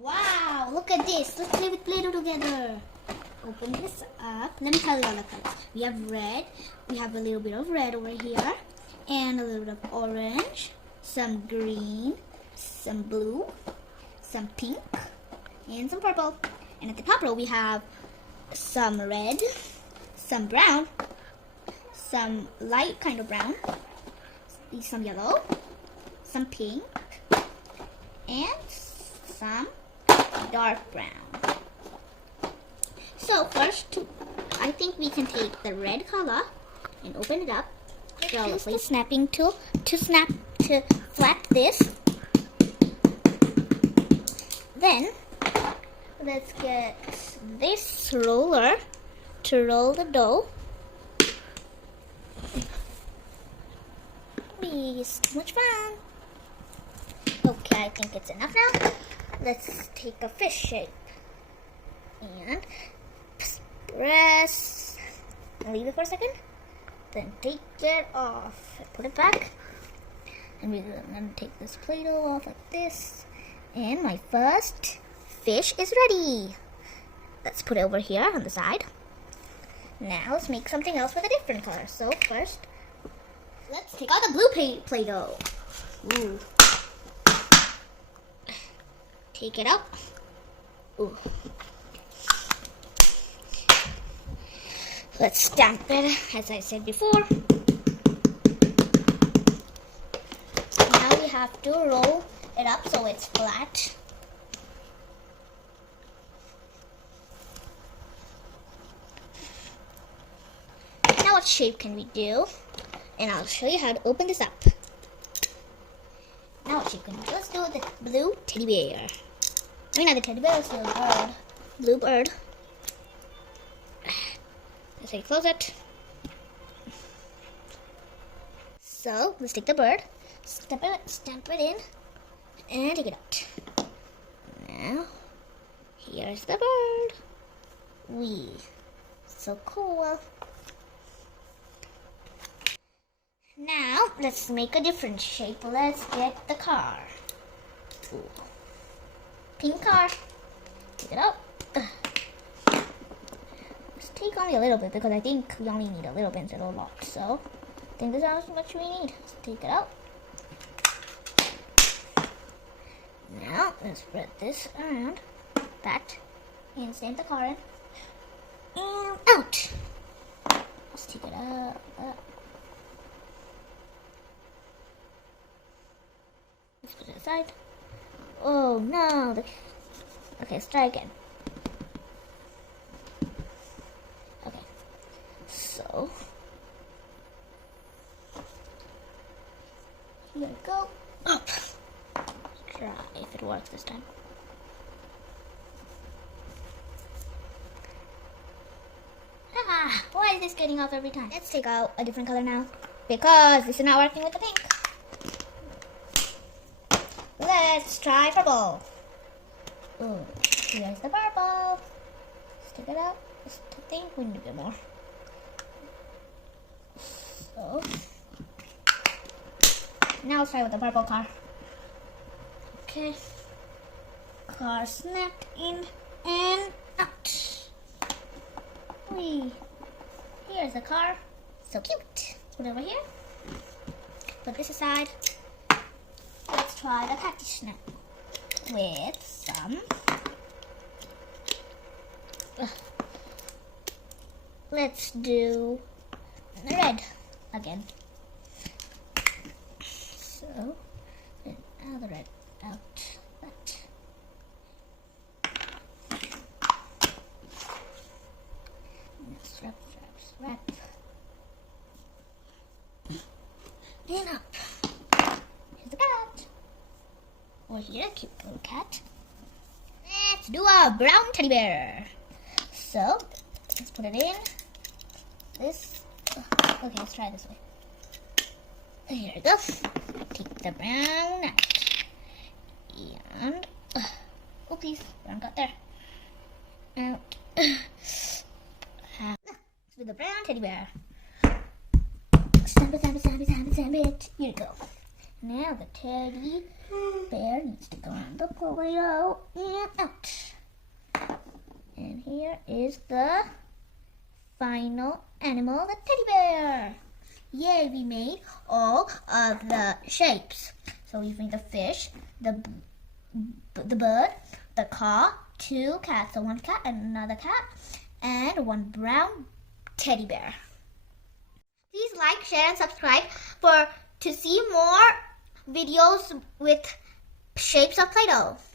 Wow, look at this. Let's play with Play-Doh together. Open this up. Let me tell you all the colors. We have red. We have a little bit of red over here. And a little bit of orange. Some green. Some blue. Some pink. And some purple. And at the top row we have some red. Some brown. Some light kind of brown. Some yellow. Some pink. And some dark brown. So first, I think we can take the red color and open it up. So use the snapping tool to flap this. Then let's get this roller to roll the dough. It's too much fun. Okay, I think it's enough now. Let's take a fish shape and press and leave it for a second. Then take it off. Put it back. And we're going to take this Play-Doh off like this. And my first fish is ready. Let's put it over here on the side. Now let's make something else with a different color. So first, let's take out the blue Play-Doh. Ooh. Take it out. Ooh. Let's stamp it, as I said before. Now we have to roll it up so it's flat. Now what shape can we do? And I'll show you how to open this up. Now what shape can we do? Let's do the blue teddy bear. I mean, not the teddy bear, it's the bird. Blue bird. Let's say close it. So, let's take the bird, stamp it in, and take it out. Now, here's the bird. Wee. So cool. Now, let's make a different shape. Let's get the car. Ooh. Pink car. Take it out. Let's take only a little bit because I think we only need a little bit instead of a lot. So, I think this is how much we need. Let's take it out. Now, let's spread this around. That. And stamp the car in. And out. Let's take it out. Let's put it aside. Oh no. Okay, let's try again. Okay. So, here we go. Up. Let's try if it works this time. Ah, why is this getting off every time? Let's take out a different color now because this is not working with the pink. Let's try purple. Ooh, here's the purple. Let's take it out. I think we need a bit more. So, now let's try with the purple car. Okay. Car snapped in and out. Whee. Here's the car. So cute. Let's put it over here. Put this aside. Let's try the cactus now with some let's do the red again. So, now the red out. That. Strap. And up. Here's the cat. Or here, a cute little cat. Let's do a brown teddy bear. So, let's put it in. This. Okay, let's try this way. Here we go. Take the brown out. And. Oh, please. Brown got there. Out. Let's do the brown teddy bear. Stamp it. Here you go. Now the teddy bear needs to go on the play-doh and out. And here is the final animal, the teddy bear. Yay, we made all of the shapes. So we made the fish, the bird, the car, 2 cats. So 1 cat and another cat, and 1 brown teddy bear. Please like, share, and subscribe to see more videos with shapes of Play-Doh.